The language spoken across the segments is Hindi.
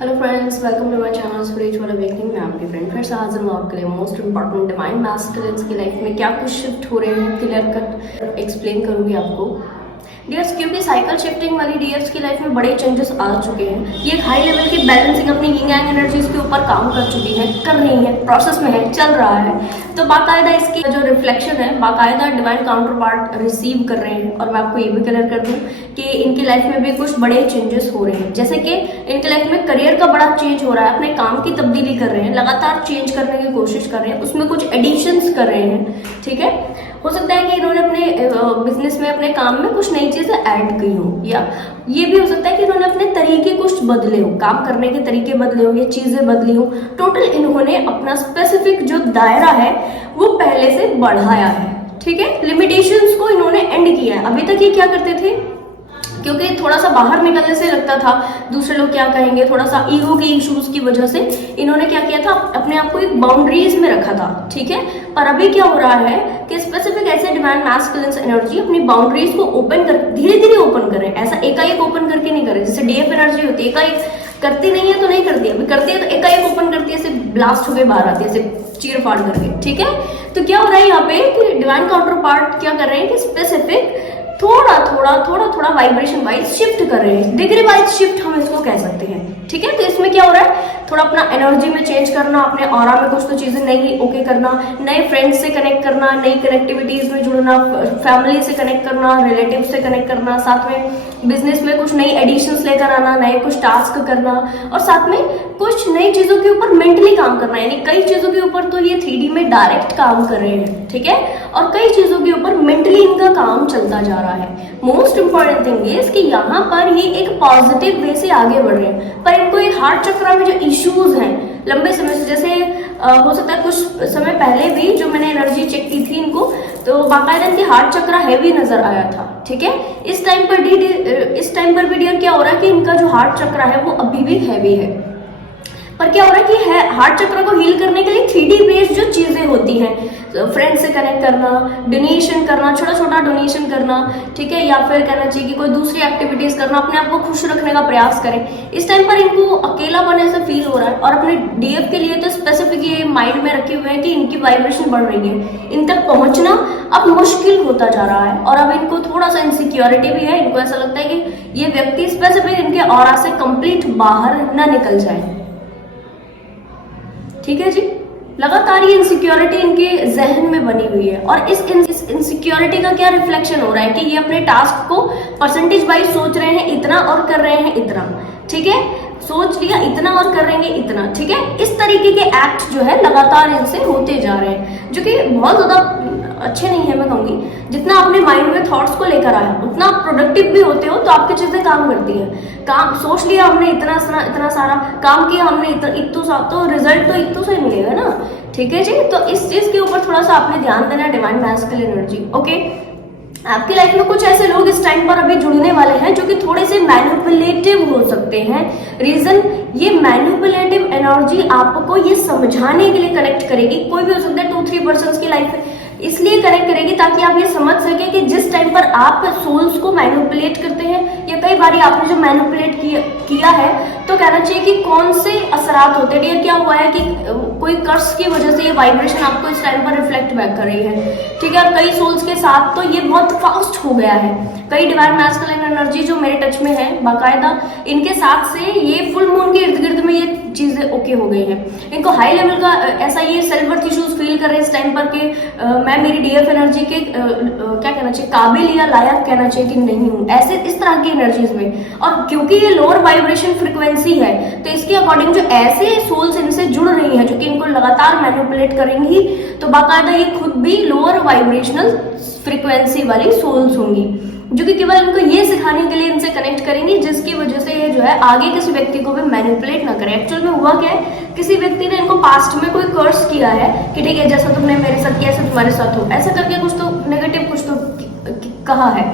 Hello friends, welcome to my channel spiritual awakening. मैं आपकी फ्रेंड फिर से हाजिर हूँ आपके लिए मोस्ट इंपॉर्टेंट डिवाइन मैस्कुलिन्स की लाइफ में क्या कुछ शिफ्ट हो रहे हैं क्लियर कट एक्सप्लेन करूंगी आपको डियर्स, क्योंकि साइकिल शिफ्टिंग वाली डियर्स की लाइफ में बड़े चेंजेस आ चुके हैं। ये एक हाई लेवल की बैलेंसिंग अपनी यिंग एंग एनर्जीज के ऊपर काम कर चुकी है, कर रही है, प्रोसेस में है, चल रहा है। तो बाकायदा इसकी जो रिफ्लेक्शन है बाकायदा डिवाइन काउंटर पार्ट रिसीव कर रहे हैं। और मैं आपको ये भी क्लियर कर दूं कि इनकी लाइफ में भी कुछ बड़े चेंजेस हो रहे हैं, जैसे कि इनकी लाइफ में करियर का बड़ा चेंज हो रहा है, अपने काम की तब्दीली कर रहे हैं, लगातार चेंज करने की कोशिश कर रहे हैं, उसमें कुछ एडिशंस कर रहे हैं। ठीक है, हो सकता है कि इन्होंने अपने बिजनेस में अपने काम में कुछ नई चीजें ऐड की हो, या ये भी हो सकता है कि इन्होंने अपने तरीके कुछ बदले हो, काम करने के तरीके बदले हो, ये चीजें बदली हो। टोटल इन्होंने अपना स्पेसिफिक जो दायरा है वो पहले से बढ़ाया है। ठीक है, लिमिटेशंस को इन्होंने एंड किया है। अभी तक ये क्या करते थे, क्योंकि थोड़ा सा बाहर निकलने से लगता था दूसरे लोग क्या कहेंगे, थोड़ा सा ईगो के इश्यूज की वजह से इन्होंने क्या किया था, अपने आप को एक बाउंड्रीज में रखा था। ठीक है, पर अभी क्या हो रहा है कि स्पेसिफिक ऐसे डिवाइन मैस्कुलिन्स एनर्जी अपनी बाउंड्रीज को ओपन कर धीरे धीरे ओपन करें, ऐसा एकाएक ओपन करके नहीं करे। जैसे डीएफ एनर्जी होती है, एकाएक करती नहीं है तो नहीं करती है, अभी करती है तो एकाएक ओपन करती है, ऐसे ब्लास्ट होकर बाहर आती है, ऐसे चीर फाड़ करके। ठीक है, तो क्या हो रहा है यहाँ पे कि डिवाइन काउंटर पार्ट क्या कर रहे हैं कि स्पेसिफिक थोड़ा थोड़ा वाइब्रेशन वाइज शिफ्ट कर रहे हैं, डिग्री वाइज शिफ्ट हम इसको कह सकते हैं। ठीक है, तो इसमें क्या हो रहा है, थोड़ा अपना एनर्जी में चेंज करना, अपने ऑरा में कुछ तो चीजें नई ओके करना, नए फ्रेंड्स से कनेक्ट करना, नई कनेक्टिविटीज में जुड़ना, फैमिली से कनेक्ट करना, रिलेटिव से कनेक्ट करना, साथ में बिजनेस में कुछ नई एडिशंस लेकर आना, नए कुछ टास्क करना, और साथ में कुछ नई चीजों के ऊपर मेंटली काम करना। यानी कई चीजों के ऊपर तो ये 3D में डायरेक्ट काम कर रहे हैं, ठीक है, और कई चीजों के ऊपर मेंटली इनका काम चलता जा रहा है। मोस्ट इंपॉर्टेंट थिंग इज कि यहाँ पर ये एक पॉजिटिव वे से आगे बढ़ रहे हैं, पर इनको एक हार्ट चक्र में जो इश्यूज हैं लंबे समय से, जैसे हो सकता है कुछ समय पहले भी जो मैंने एनर्जी चेक की थी इनको, तो बाकायदा इनके हार्ट चक्र हैवी नजर आया था। ठीक है, इस टाइम पर भी डियर क्या हो रहा है कि इनका जो हार्ट चक्र है वो अभी भी हैवी है। पर क्या हो रहा है कि हार्ट चक्र को हील करने के लिए 3D बेस्ड जो चीजें होती हैं, फ्रेंड से कनेक्ट करना, डोनेशन करना, छोटा छोटा डोनेशन करना, ठीक है, या फिर कहना चाहिए कि कोई दूसरी एक्टिविटीज करना, अपने आप को खुश रखने का प्रयास करें। इस टाइम पर इनको अकेलापन ऐसा फील हो रहा है, और अपने डीएफ के लिए तो स्पेसिफिक ये माइंड में रखे हुए हैं कि इनकी वाइब्रेशन बढ़ रही है, इन तक पहुंचना अब मुश्किल होता जा रहा है, और अब इनको थोड़ा सा इनसिक्योरिटी भी है। इनको ऐसा लगता है कि ये व्यक्ति स्पेसिफिक इनके ऑरा से कंप्लीट बाहर ना निकल जाए। ठीक है जी, लगातार ये इनसिक्योरिटी इनके जहन में बनी हुई है, और इस इनसिक्योरिटी का क्या रिफ्लेक्शन हो रहा है कि ये अपने टास्क को परसेंटेज वाइज सोच रहे हैं इतना और कर रहे हैं इतना। ठीक है, सोच लिया इतना और करेंगे इतना। ठीक है, इस तरीके के एक्ट जो है लगातार इनसे होते जा रहे हैं, जो कि बहुत ज्यादा अच्छे नहीं है। मैं कहूंगी जितना अपने माइंड में थॉट्स को लेकर आया उतना प्रोडक्टिव भी होते हो तो आपकी चीजें काम करती है। काम सोच लिया हमने इतना सारा काम किया हमने इतना सा, तो रिजल्ट तो इतना सा ही मिलेगा ना। ठीक है जी, तो इस चीज के ऊपर थोड़ा सा आपने ध्यान देना, डिवाइन मैस्कुलिन एनर्जी। ओके, आपकी लाइफ में कुछ ऐसे लोग इस टाइम पर अभी जुड़ने वाले हैं जो कि थोड़े से मैनिपुलेटिव हो सकते हैं। रीजन, ये मैनिपुलेटिव एनर्जी आपको ये समझाने के लिए कनेक्ट करेगी। कोई भी हो सकता है 2-3 पर्सन्स की लाइफ में इसलिए कनेक्ट करेगी ताकि आप ये समझ सके कि जिस टाइम पर आप सोल्स को मैनिपुलेट करते हैं, या कई बार आपने जो मैनिपुलेट किया है, तो कहना चाहिए कि कौन से असरात होते हैं। ये क्या हुआ है कि कोई कर्स की वजह से ये वाइब्रेशन आपको इस टाइम पर रिफ्लेक्ट बैक कर रही है। ठीक है, और कई सोल्स के साथ तो ये बहुत फास्ट हो गया है। कई डिवाइन मैस्कुलिन एनर्जी जो मेरे टच में है बाकायदा, इनके साथ से ये फुल मून के इर्द गिर्द में ये चीजें ओके हो गई हैं। इनको हाई लेवल का ऐसा ये सेल्फ वर्थ इश्यूज फील कर रहे हैं इस टाइम पर कि मैं मेरी डीएफ एनर्जी के क्या कहना चाहिए, काबिल या लायक कहना चाहिए कि नहीं हूं, ऐसे इस तरह की एनर्जीज में। और क्योंकि ये लोअर वाइब्रेशन फ्रिक्वेंसी है, तो इसके अकॉर्डिंग जो ऐसे सोल्स इनसे जुड़ रही हैं जो कि इनको लगातार मैनिपुलेट करेंगी, तो बाकायदा ये खुद भी लोअर वाइब्रेशनल फ्रिक्वेंसी वाली सोल्स होंगी, जो कि केवल इनको ये सिखाने के लिए इनसे कनेक्ट करेंगी, जिसकी वजह से ये जो है आगे किसी व्यक्ति को भी मैनिपुलेट ना करे। एक्चुअल में हुआ क्या है, किसी व्यक्ति ने इनको पास्ट में कोई कर्स किया है कि ठीक है जैसा तुमने मेरे साथ किया ऐसा तुम्हारे साथ हो, ऐसा करके कुछ तो नेगेटिव कुछ तो कहा है,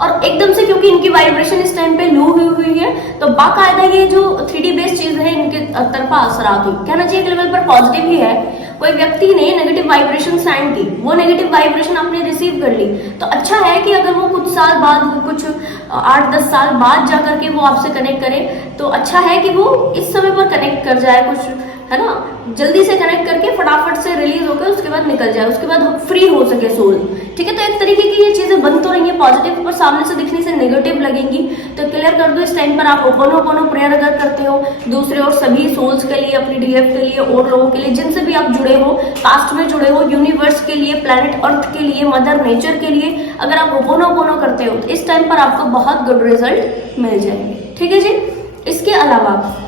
और एकदम से क्योंकि इनकी वाइब्रेशन इस टाइम पे लो हुई है, तो बाकायदा ये जो 3D बेस्ड चीज है इनके तरफा असरात हुई। कहना चाहिए एक लेवल पर पॉजिटिव ही है। कोई व्यक्ति ने नेगेटिव वाइब्रेशन सेंड की, वो नेगेटिव वाइब्रेशन आपने रिसीव कर ली, तो अच्छा है कि अगर वो कुछ साल बाद, कुछ 8-10 साल बाद जाकर के वो आपसे कनेक्ट करे, तो अच्छा है कि वो इस समय पर कनेक्ट कर जाए, कुछ है ना, जल्दी से कनेक्ट करके फटाफट से रिलीज होकर उसके बाद निकल जाए, उसके बाद फ्री हो सके सोल। ठीक है, तो एक तरीके की ये चीजें बन तो रही है पॉजिटिव, पर सामने से दिखने से नेगेटिव लगेंगी, तो क्लियर कर दो। इस टाइम पर आप ओपनो प्रेयर अगर करते हो दूसरे और सभी सोल्स के लिए, अपनी डीएफ के लिए और लोगों के लिए जिनसे भी आप जुड़े हो, पास्ट में जुड़े हो, यूनिवर्स के लिए, प्लैनेट अर्थ के लिए, मदर नेचर के लिए, अगर आप ओपनो करते हो तो इस टाइम पर आपको बहुत गुड रिजल्ट मिल जाएंगे। ठीक है जी। इसके अलावा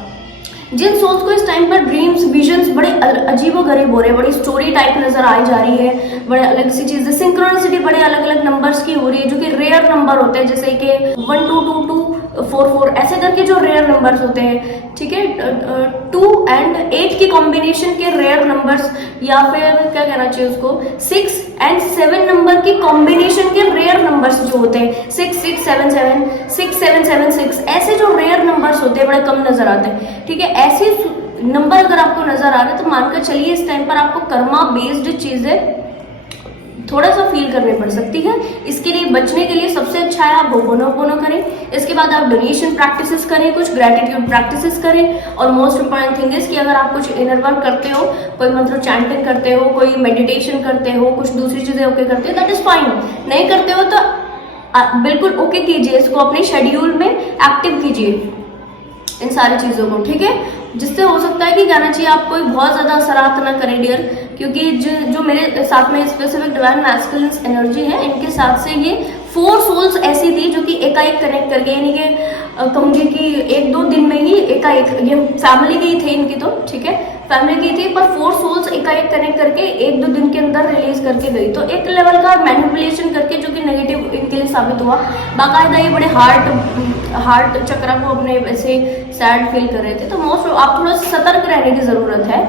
जिन सोल्स को इस टाइम पर ड्रीम्स, विजन्स बड़े अजीबोगरीब हो रहे हैं, बड़ी स्टोरी टाइप नजर आई जा रही है, बड़े अलग सी चीजें, सिंक्रोनिसिटी बड़े अलग अलग नंबर्स की हो रही है, जो कि रेयर नंबर होते हैं, जैसे कि 1 2 2 2 4 4 ऐसे करके जो रेयर नंबर्स होते हैं। ठीक है, 2 and 8 की कॉम्बिनेशन के रेयर नंबर्स, या फिर क्या कहना चाहिए उसको, 6 and 7 नंबर की कॉम्बिनेशन के रेयर नंबर्स जो होते हैं, 6 6 7 7 6 7 7 6, ऐसे जो रेयर नंबर्स होते हैं बड़े कम नजर आते हैं। ठीक है, ऐसे नंबर अगर आपको नजर आ रहे हैं तो मानकर चलिए इस टाइम पर आपको कर्मा बेस्ड चीजें थोड़ा सा फील करने पड़ सकती है। इसके लिए बचने के लिए सबसे अच्छा है आप होपोनोपोनो करें, इसके बाद आप डोनेशन प्रैक्टिसेस करें, कुछ ग्रेटिट्यूड प्रैक्टिसेस करें, और मोस्ट इंपॉर्टेंट थिंग इज कि अगर आप कुछ इनर वर्क करते हो, कोई मंत्र चैंटिंग करते हो, कोई मेडिटेशन करते हो, कुछ दूसरी चीजें ओके करते हो, दैट इज फाइन। नहीं करते हो तो बिल्कुल ओके कीजिए, इसको अपने शेड्यूल में एक्टिव कीजिए इन सारी चीजों को। ठीक है, जिससे हो सकता है कि कहना चाहिए आप कोई बहुत ज्यादा असरात ना करें डियर, क्योंकि जो मेरे साथ में स्पेसिफिक डिवाइन मैस्कुलिन्स एनर्जी है, इनके साथ से ये 4 सोल्स ऐसी थी जो कि एकाएक कनेक्ट करके, यानी कि कहूंगी कि 1-2 दिन में ही एकाएक, ये फैमिली के ही थे इनकी, तो ठीक है फैमिली की थी, पर 4 सोल्स एकाएक कनेक्ट करके 1-2 दिन के अंदर रिलीज करके गई। तो एक लेवल का मैनिपुलेशन करके, जो कि नेगेटिव इनके लिए साबित हुआ। बाकायदा ये बड़े हार्ट चक्रा को अपने वैसे सैड फील कर रहे थे। तो मोस्ट आप थोड़ा सतर्क रहने की जरूरत है।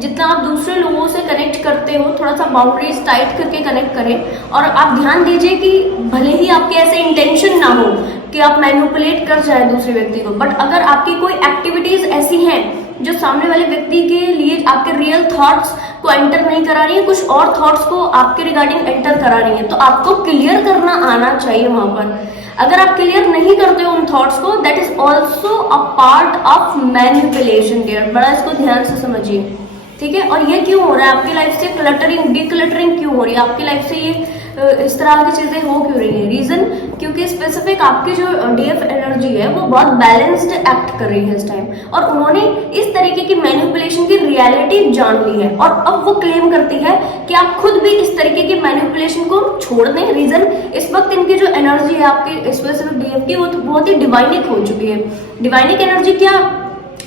जितना आप दूसरे लोगों से कनेक्ट करते हो, थोड़ा सा बाउंड्रीज टाइट करके कनेक्ट करें, और आप ध्यान दीजिए कि भले ही आपके ऐसे इंटेंशन ना हो कि आप मैनिपुलेट कर जाए दूसरे व्यक्ति को, बट अगर आपकी कोई एक्टिविटीज ऐसी हैं जो सामने वाले व्यक्ति के लिए आपके रियल थॉट्स को एंटर नहीं करा रही है, कुछ और थॉट्स को आपके रिगार्डिंग एंटर करा रही है, तो आपको क्लियर करना आना चाहिए वहां पर। अगर आप क्लियर नहीं करते हो उन थॉट्स को, that is also a part of manipulation dear, बड़ा इसको ध्यान से समझिए। ठीक है, और ये क्यों हो रहा है आपकी लाइफ से, क्लटरिंग डिक्लटरिंग क्यों हो रही है आपकी लाइफ से, ये इस तरह की चीजें हो क्यों रही है? रीजन क्योंकि स्पेसिफिक आपकी जो डीएफ एनर्जी है वो बहुत बैलेंस्ड एक्ट कर रही है इस टाइम, और उन्होंने इस तरीके की मैनिपुलेशन की रियलिटी जान ली है, और अब वो क्लेम करती है कि आप खुद भी इस तरीके की मैनिपुलेशन को छोड़ दें। रीजन इस वक्त इनकी जो एनर्जी है आपकी स्पेसिफिक डीएफ की, वो तो बहुत ही डिवाइनिक हो चुकी है। डिवाइनिक एनर्जी क्या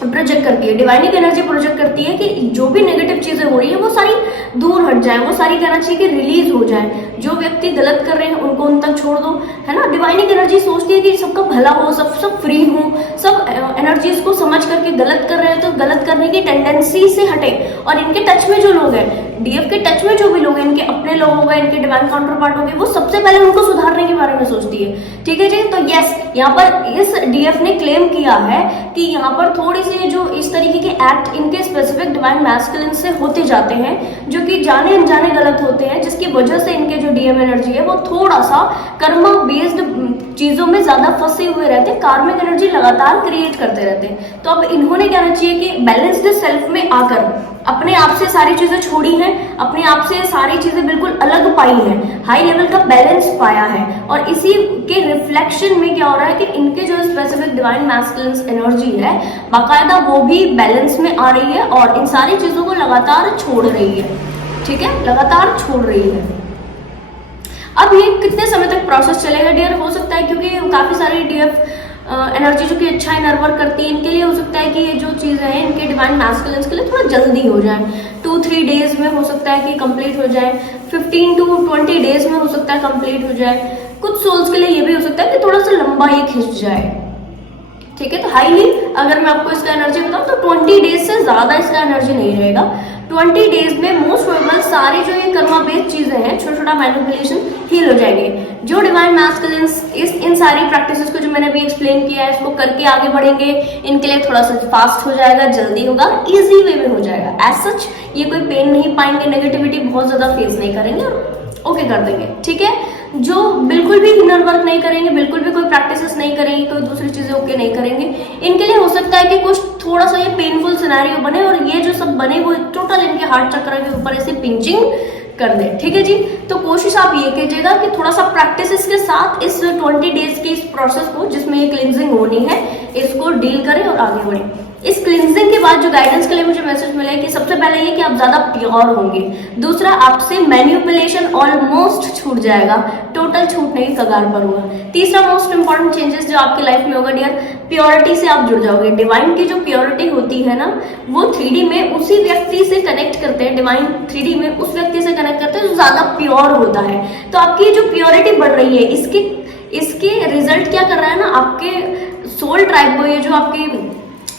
प्रोजेक्ट करती है? डिवाइनिक एनर्जी प्रोजेक्ट करती है कि जो भी नेगेटिव चीजें हो रही है वो सारी दूर हट जाए, वो सारी कहना चाहिए कि रिलीज हो जाए। जो व्यक्ति गलत कर रहे हैं उनको उन तक छोड़ दो, है ना। डिवाइनिक एनर्जी सोचती है कि सबका भला हो, सब फ्री हो, सब एनर्जीज को समझ करके गलत कर रहे हैं तो गलत करने की टेंडेंसी से हटे। और इनके टच में जो लोग हैं, डीएफ के टच में जो भी लोग हैं, इनके अपने लोग हो गए, इनके डिवाइन काउंटर पार्ट हो गए, वो सबसे पहले उनको सुधारने के बारे में सोचती है। ठीक है जी। तो यस, यहाँ पर इस डीएफ ने क्लेम किया है कि यहाँ पर थोड़ी सी जो इस तरीके के एक्ट इनके स्पेसिफिक डिवाइन मैस्कुलिन से होते जाते हैं, जो कि जाने अनजाने गलत होते हैं, जिसकी वजह से इनके जो डीएम एनर्जी है वो थोड़ा सा कर्मा बेस्ड चीजों में ज्यादा फंसे हुए रहते हैं, कार्मिक एनर्जी लगातार क्रिएट करते रहते हैं। तो अब इन्होंने कहना चाहिए कि बैलेंस्ड सेल्फ में आकर अपने आप से सारी चीजें छोड़ी हैं, अपने आप से सारी चीजें बिल्कुल अलग पाई हैं, हाई लेवल का बैलेंस पाया है, और इसी के रिफ्लेक्शन में क्या हो रहा है कि इनके जो स्पेसिफिक डिवाइन मैस्कुलिन एनर्जी है बाकायदा वो भी बैलेंस में आ रही है और इन सारी चीजों को लगातार छोड़ रही है। ठीक है, लगातार छोड़ रही है। अब ये कितने समय तक प्रोसेस चलेगा डियर? हो सकता है क्योंकि काफी सारी डीएफ एनर्जी जो कि अच्छा इनर वर्क करती है, इनके लिए हो सकता है कि ये जो चीजें हैं इनके डिवाइन मैस्कुलिन्स के लिए थोड़ा जल्दी हो जाए, 2-3 डेज में हो सकता है कि कंप्लीट हो जाए, 15 to 20 डेज में हो सकता है कंप्लीट हो जाए। कुछ सोल्स के लिए ये भी हो सकता है कि थोड़ा सा लंबा ये खिंच जाए। ठीक है, तो हाईली अगर मैं आपको इसका एनर्जी बताऊं तो 20 डेज से ज्यादा इसका एनर्जी नहीं रहेगा। 20 डेज में मोस्ट प्रोबेबल सारे जो ये कर्मा बेस्ड चीजें हैं, छोटा छोटा मैनिपुलेशन हील हो जाएंगे। जो डिवाइन मैस्कुलिन्स इन सारी प्रैक्टिसेस को जो मैंने अभी एक्सप्लेन किया है, इसको करके आगे बढ़ेंगे, इनके लिए थोड़ा सा फास्ट हो जाएगा, जल्दी होगा, इजी वे में हो जाएगा। एज सच ये कोई पेन नहीं पाएंगे, नेगेटिविटी बहुत ज्यादा फेस नहीं करेंगे और ओके कर देंगे, ठीक है। जो बिल्कुल भी इनर वर्क नहीं करेंगे, बिल्कुल भी कोई प्रैक्टिसेस नहीं करेंगे, कोई दूसरी चीजें ओके नहीं करेंगे, इनके लिए हो सकता है कि कुछ थोड़ा सा ये पेनफुल सिनेरियो बने और ये जो सब बने वो टोटल इनके हार्ट चक्र के ऊपर ऐसे पिंचिंग कर दे, ठीक है जी। तो कोशिश आप ये कीजिएगा कि थोड़ा सा प्रैक्टिसेस के साथ इस 20 डेज की इस प्रोसेस को, जिसमें ये क्लिनजिंग होनी है, इसको डील करें और आगे बढ़े। इस क्लिनजिंग के बाद जो गाइडेंस के लिए मुझे मैसेज मिला है कि सबसे पहले ये कि आप ज्यादा प्योर होंगे, दूसरा आपसे मैन्युपुलेशन ऑलमोस्ट छूट जाएगा, टोटल छूटने की कगार पर होगा, तीसरा मोस्ट इंपॉर्टेंट चेंजेस जो आपके लाइफ में होगा डियर, प्योरिटी से आप जुड़ जाओगे। डिवाइन की जो प्योरिटी होती है ना, वो 3D में उसी व्यक्ति से कनेक्ट करते हैं, डिवाइन 3D में उस व्यक्ति से कनेक्ट करते हैं जो ज्यादा प्योर होता है। तो आपकी जो प्योरिटी बढ़ रही है, इसके रिजल्ट क्या कर रहा है ना, आपके सोल ट्राइब को, ये जो आपकी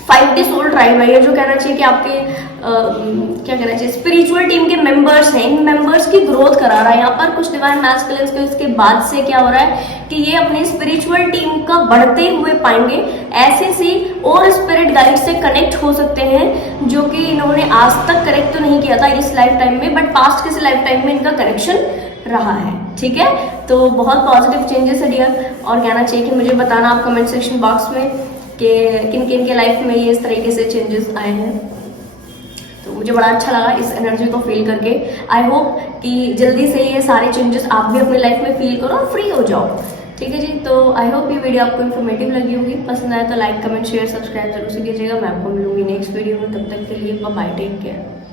5D सोल ट्राइब है, ये जो कहना चाहिए कि आपके क्या कहना चाहिए, स्पिरिचुअल टीम के मेंबर्स हैं, इन मेंबर्स की ग्रोथ करा रहा है। यहाँ पर कुछ डिवाइन मैस्कुलिन्स के इसके बाद से क्या हो रहा है कि ये अपनी स्पिरिचुअल टीम का बढ़ते हुए पाएंगे, ऐसे सी और स्पिरिट गाइड से कनेक्ट हो सकते हैं जो कि इन्होंने आज तक कनेक्ट तो नहीं किया था इस लाइफ टाइम में, बट पास्ट किसी लाइफ टाइम में इनका कनेक्शन रहा है, ठीक है। तो बहुत पॉजिटिव चेंजेस है डियर, और कहना चाहिए कि मुझे बताना आप कमेंट सेक्शन बॉक्स में कि किन किन के लाइफ में ये इस तरीके से चेंजेस आए हैं। तो मुझे बड़ा अच्छा लगा इस एनर्जी को फील करके। आई होप कि जल्दी से ये सारे चेंजेस आप भी अपनी लाइफ में फील करो और फ्री हो जाओ, ठीक है जी। तो आई होप ये वीडियो आपको इन्फॉर्मेटिव लगी होगी, पसंद आया तो लाइक कमेंट शेयर सब्सक्राइब जरूर से कीजिएगा। मैं आपको मिलूंगी नेक्स्ट वीडियो में, तब तक के लिए बाय, टेक केयर।